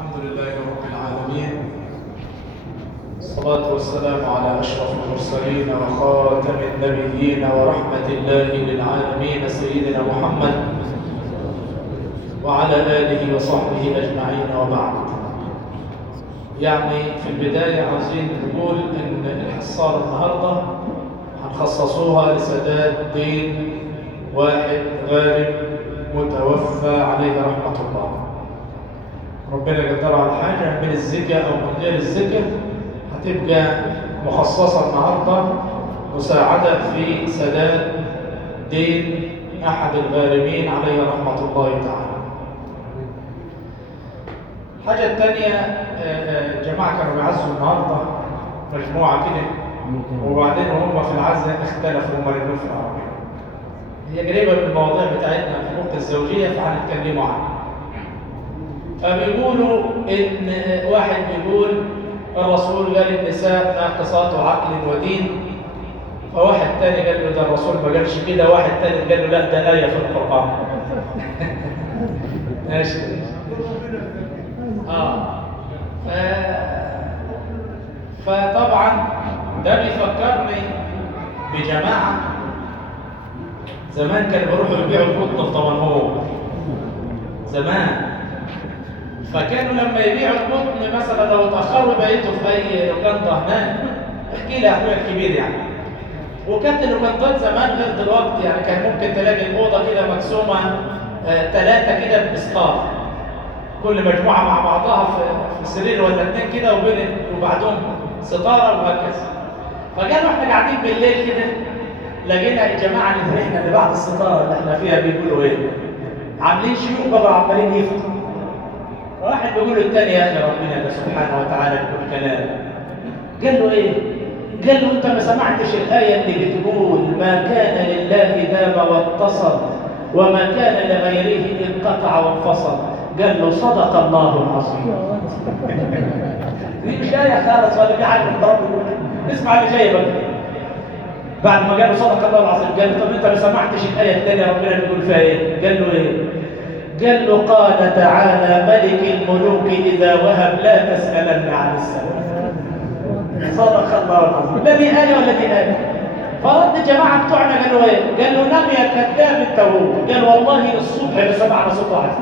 الحمد لله رب العالمين، الصلاة والسلام على أشرف المرسلين وخاتم النبيين ورحمة الله للعالمين سيدنا محمد وعلى آله وصحبه أجمعين، وبعد. يعني في البداية عاوزين نقول إن الحصار النهاردة هنخصصوها لسداد دين واحد غارب متوفى عليه رحمة الله. ربنا يقدر على حاجة من الزكاة أو من غير الزكاة هتبقى مخصصة النهاردة مساعدة في سداد دين أحد الغارمين عليه رحمة الله تعالى. الحاجة الثانية، جماعة كانوا بيعزوا النهاردة مجموعة كده، وبعدين هم في العزة اختلفوا هم الاثنين في العربية. هي قريبة من المواضيع بتاعتنا في نقطة الزوجية فهنتكلموا عنها. فبيقولوا إن واحد بيقول الرسول قال النساء ناقصات عقل ودين، فواحد تاني قال له ده الرسول ما قالش كده، واحد تاني قال له لا ده آية في القرآن. ماشي. فطبعا ده بيفكرني بجماعة زمان كانوا بيروحوا يبيعوا القطن في طمنهور زمان. فكانوا لما يبيعوا القطن مثلا لو اتأخروا بقيتوا في أي لوكاندا هناك، احكي لي يا أخويا الكبير يعني. وكانت اللوكاندات زمان غير دلوقتي، يعني كان ممكن تلاقي الأوضة كده مقسومة 3 كده بستار، كل مجموعة مع بعضها في سرير ولا 2 كده وبعدهم ستارة وهكذا. فقالوا احنا قاعدين بالليل كده لقينا الجماعة اللي فرحنا اللي بعد الستارة اللي احنا فيها بيقولوا ايه؟ عاملين شيوخ بقى عمالين يفتوا. واحد بيقول للتاني يا اخي ربنا سبحانه وتعالى بيقول كلام. قال له ايه؟ قال له انت ما سمعتش الآية اللي بتقول ما كان لله دام واتصل وما كان لغيره انقطع وانفصل؟ قال له صدق الله العظيم. دي مش آية خالص ولا في حاجة من ربنا. اسمع اللي جاي بقى. بعد ما قال له صدق الله العظيم قال له طب انت ما سمعتش الآية الثانية ربنا بيقول فيها ايه؟ قال له ايه؟ قال له قال تعالى ملك الملوك إذا وهب لا تسألن عن السلام. صدق الله العظيم. لا دي آية ولا دي آية. فرد الجماعة بتوعنا قالوا ايه؟ قال له نام يا كذاب انت هو. قال والله الصبح سمعنا صوت واحد.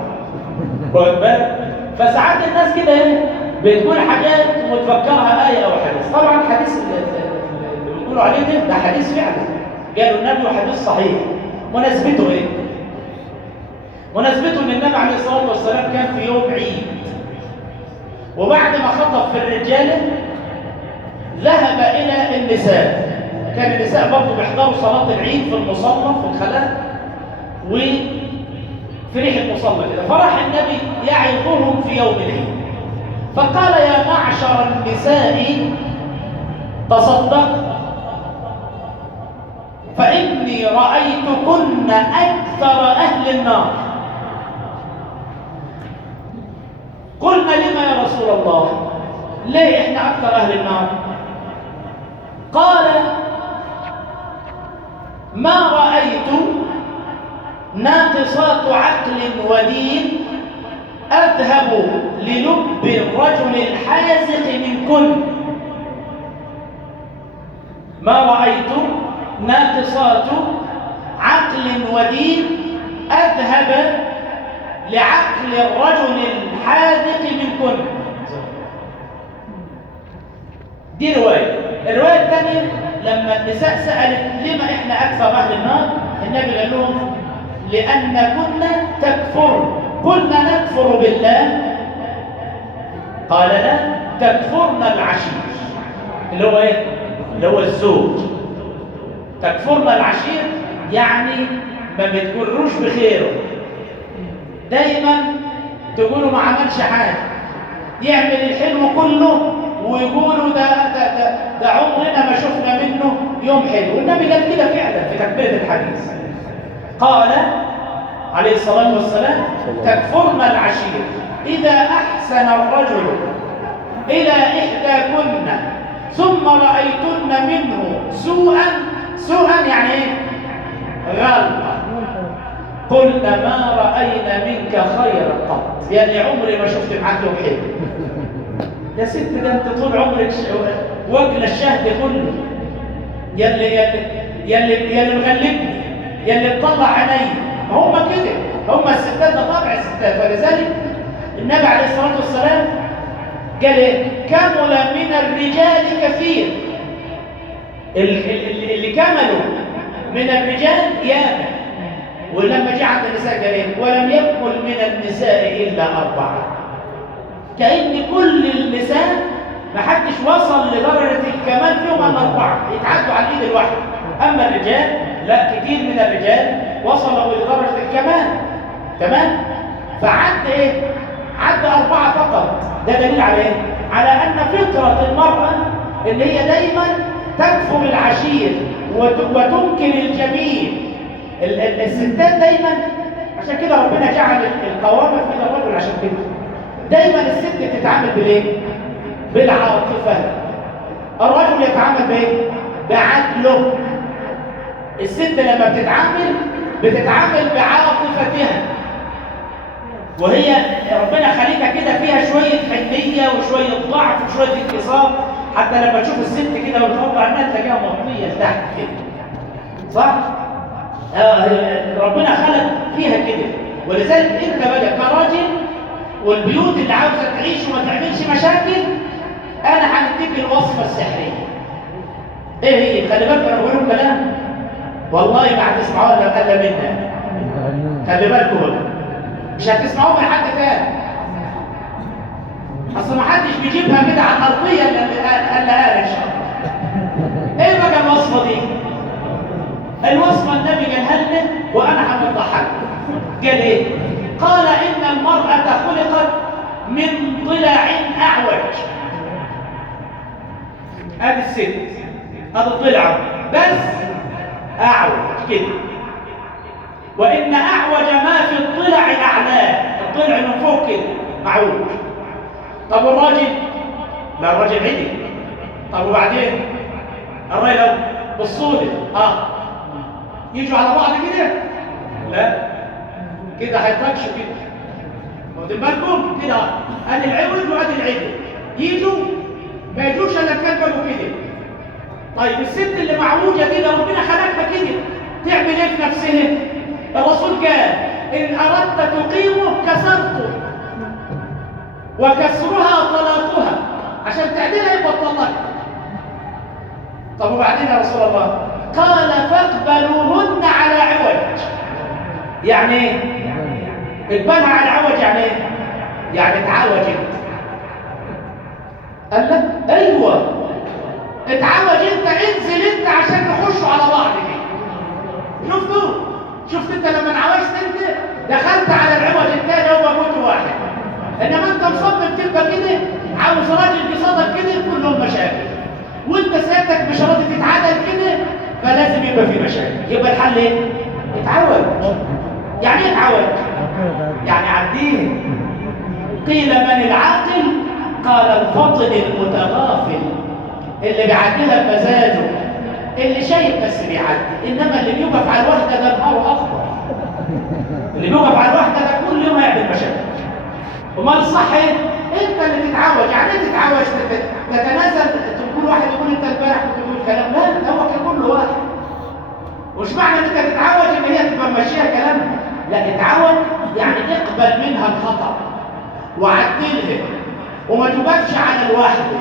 واخد بالك؟ فساعات الناس كده ايه؟ بتقول حاجات وتفكرها آية أو حديث. طبعا الحديث اللي بيقولوا عليه ده حديث فعلا قالوا النبي وحديث صحيح. مناسبته ايه؟ مناسبته ان النبي عليه الصلاه والسلام كان في يوم عيد، وبعد ما خطب في الرجاله ذهب الى النساء. كان النساء برضه بيحضروا صلاه العيد في المصلى في الخلاء وفي ريح المصلى كده. فراح النبي يعظهم في يوم العيد فقال يا معشر النساء تصدق فاني رايتكن اكثر اهل النار. قلنا لما يا رسول الله؟ ليه احنا اكثر اهل النار؟ قال ما رايت ناقصات عقل ودين اذهب للب الرجل الحازق منكن. ما رايت ناقصات عقل ودين اذهب لعقل الرجل الحاذق منكن. دي رواية. الرواية الثانية لما النساء سألت لما احنا أكثر أهل النار، النبي قال لهم لأن كنا تكفر. قلنا نكفر بالله؟ قال لا تكفرنا العشير اللي هو ايه؟ اللي هو الزوج. تكفرنا العشير يعني ما بتقولوش بخيره، دايما تقولوا ما عملش حاجه، يعمل الحلو كله ويقولوا ده عمرنا ما شفنا منه يوم حلو. والنبي قال كده فعلا في تكمله الحديث. قال عليه الصلاه والسلام تكفرنا العشير اذا احسن الرجل الى احداكن ثم رايتن منه سوءا يعني ايه؟ غلطه. قلنا ما رأينا منك خيرا قط، يعني عمري ما شفت معاك يوم حلو. يا ست ده انت طول عمرك وجل الشهد كله، يلي مغلبني، يلي مطلع عيني. هم كده، هم الستات، ده طبع الستات. ولذلك النبي عليه الصلاة والسلام قال ايه؟ كمل من الرجال كثير. اللي كملوا من الرجال ياما. ولما جاء عند النساء قال ايه؟ ولم يكمل من النساء الا 4. كأن كل النساء ما حدش وصل لدرجة الكمال فيهم الا 4 يتعدوا على الايد الواحدة. اما الرجال لا، كتير من الرجال وصلوا لدرجة الكمال. تمام؟ فعد ايه؟ عد 4 فقط. ده دليل على ايه؟ على ان فطرة المرأة اللي هي دايما تكفر العشير وتنكر الجميل. الستات دايما، عشان كده ربنا جعل القوامة في ايد الرجل. عشان كده دايما الست بتتعامل بالايه؟ بالعاطفة. الرجل يتعامل بايه؟ بعقله. الست لما بتتعامل بعاطفتها، وهي ربنا خليقها كده فيها شوية حنية وشوية ضعف وشوية انكسار. حتى لما تشوف الست كده وتوضع عنها تلاقيها مطية لتحت كده، صح؟ ربنا خلق فيها كده. ولذلك انت بقى كراجل، والبيوت اللي عاوزة تعيش وما تعملش مشاكل، انا هنديك الوصفة السحرية. ايه هي؟ خلي بالك انا بقول كلام والله ما هتسمعوها الا منها. خلي بالكم، مش هتسمعوه من حد تاني. اصل ما حدش بيجيبها كده على الارضيه الا انا ان شاء الله. ايه بقى الوصفه دي؟ الوصفه النبي قالها لنا وانا هوضحها لكم. قال ايه؟ قال ان المراه خلقت من ضلع اعوج. ادي الست، ادي الضلع بس اعوج كده. وإن أعوج ما في الضلع أعلاه. الضلع من فوق كده معوج. طب والراجل؟ لا، الراجل عدل. طب وبعدين؟ الراجل بالصولة يجوا على بعض كده؟ لا، كده هيطرقشوا كده. واخدين بالكم؟ كده ادي العوج وادي العدل. يجوا ما يجوش الا كان بقوا كده. طيب الست اللي معوجه كده ربنا خلقها كده، تعمل ايه في نفسها؟ الرسول قال إن أردت تقيمه كسرته، وكسرها طلاقها. عشان تعدلها يبقى تطلقها. طب وبعدين يا رسول الله؟ قال فاقبلوهن على عوج. يعني ايه؟ اقبلها على عوج يعني ايه؟ يعني اتعوجت. قال لا، ايوه اتعوج انت، انزل انت عشان نخشوا على بعض كده. شفت انت لما انعوجت انت دخلت على العوج الثاني، هو موت واحد. انما انت مصمم تبقى كده، عاوز راجل قصادك كده كلهم مشاكل، وانت سيادتك مش راضي تتعادل كده، فلازم يبقى في مشاكل. يبقى الحل ايه؟ اتعوج. يعني ايه اتعوج؟ يعني عديه. قيل من العاقل؟ قال الفطن المتغافل، اللي بيعديها بمزاجه، اللي شايف بس بيعدي. انما اللي بيوقف على الوحده ده نهاره اخضر. اللي بيوقف على الوحده ده كل يوم هيعمل مشاكل. امال الصح ايه؟ انت اللي تتعوج. يعني ايه تتعوج؟ تتنازل. كل واحد يقول انت البارح كنت بتقول كلام، لا، هو كل واحد. مش معنى ان انت تتعوج ان هي تبقى ماشيه كلامها، لا، اتعوج يعني اقبل منها الخطا وعدلها وما تبقاش على الواحده.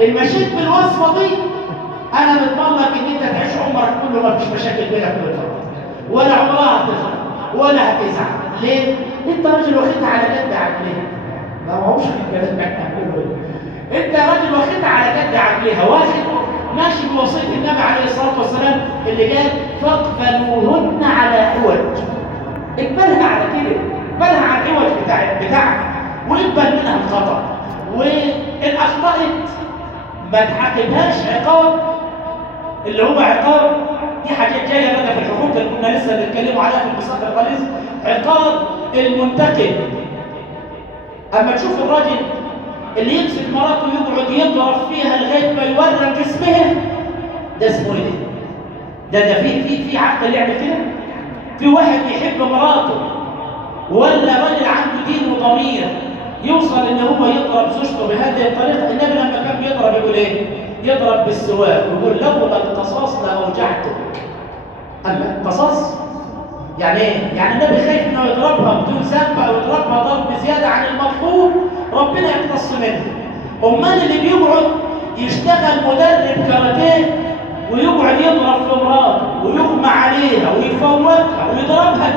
المشيت بالوصفه دي انا بضمن لك ان انت تعيش عمرك كله ما فيش مشاكل بينك وبين ولا عمرها هتخرب ولا هتزعل. ليه؟ انت راجل واخدها على جد عقلها. ما هوش الكلام ده كله. انت راجل واخدها على جد عقلها، واخد ماشي بوصيه النبي عليه الصلاه والسلام اللي قال فاقبلوهن على عوج. اقبلها على كده، اقبلها على العوج بتاعك واقبل منها الخطا. وان اخطات ما تعاقبهاش عقاب اللي هو عقاب. دي حاجات جايه بقى في الحقوق اللي كنا لسه بنتكلموا عليها في الميثاق الغليظ. عقاب المنتقم. اما تشوف الراجل اللي يمسك مراته يقعد يضرب فيها لغايه ما يورم جسمها، ده اسمه ايه؟ ده في عقل يعمل كده؟ في واحد بيحب مراته ولا راجل عنده دين وضمير يوصل ان هو يضرب زوجته بهذه الطريقه؟ النبي لما كان بيضرب يقول ايه؟ يضرب بالسواك ويقول لولا القصاص لاوجعتك. قال لا قصاص يعني ايه؟ يعني النبي خايف انه يضربها بدون ذنب او يضربها ضرب زياده عن المطلوب ربنا يقتص منه. امال اللي بيقعد يشتغل مدرب كاراتيه ويقعد يضرب في مراته ويغمى عليها ويفوتها ويضربها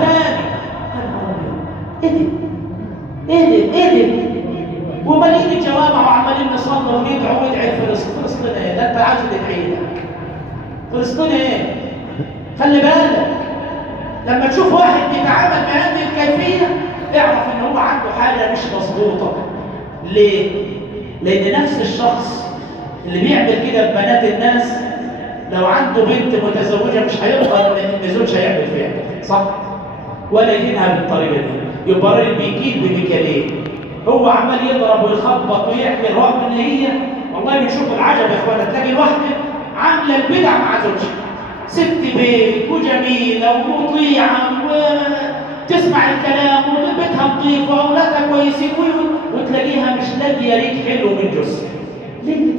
تاني، ايه ده ومالين الجوامع وعمالين نصلي وندعو وندعي فلسطين ايه؟ ده انت عايز تدعي لك فلسطين ايه؟ خلي بالك لما تشوف واحد بيتعامل بهذه الكيفيه اعرف ان هو عنده حاجه مش مظبوطه. ليه؟ لان نفس الشخص اللي بيعمل كده ببنات الناس لو عنده بنت متزوجه مش هيقدر ان زوجها يعمل فيها كده، صح؟ ولا يهينها بالطريقه دي. يبقى الراجل بيكيد بمكيالين، هو عمال يضرب ويخبط ويعمل رغم ان هي والله بنشوف العجب يا اخوانا. تلاقي الواحده عامله البدع مع زوجها، ست بيت وجميله ومطيعه وتسمع الكلام وبيتها نظيف واولادها كويسين وتلاقيها مش لاقيه ريح حلو من جوزها. ليه؟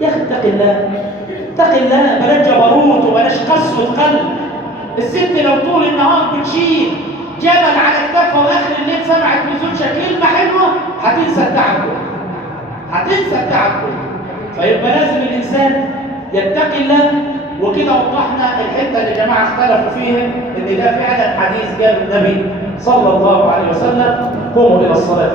يا اخي اتق الله اتق الله، بلاش جبروت وبلاش قسوه قلب. الست لو طول النهار بتشيل جبل على كتافها واخر الليل سمعت من زوجها كلمه حلوه هتنسى التعب كله، هتنسى التعب كله. فيبقى لازم الانسان يتقي الله. وكده وضحنا الحته اللي جماعه اختلفوا فيها ان ده فعلا حديث قال النبي صلى الله عليه وسلم: قوموا الى الصلاه.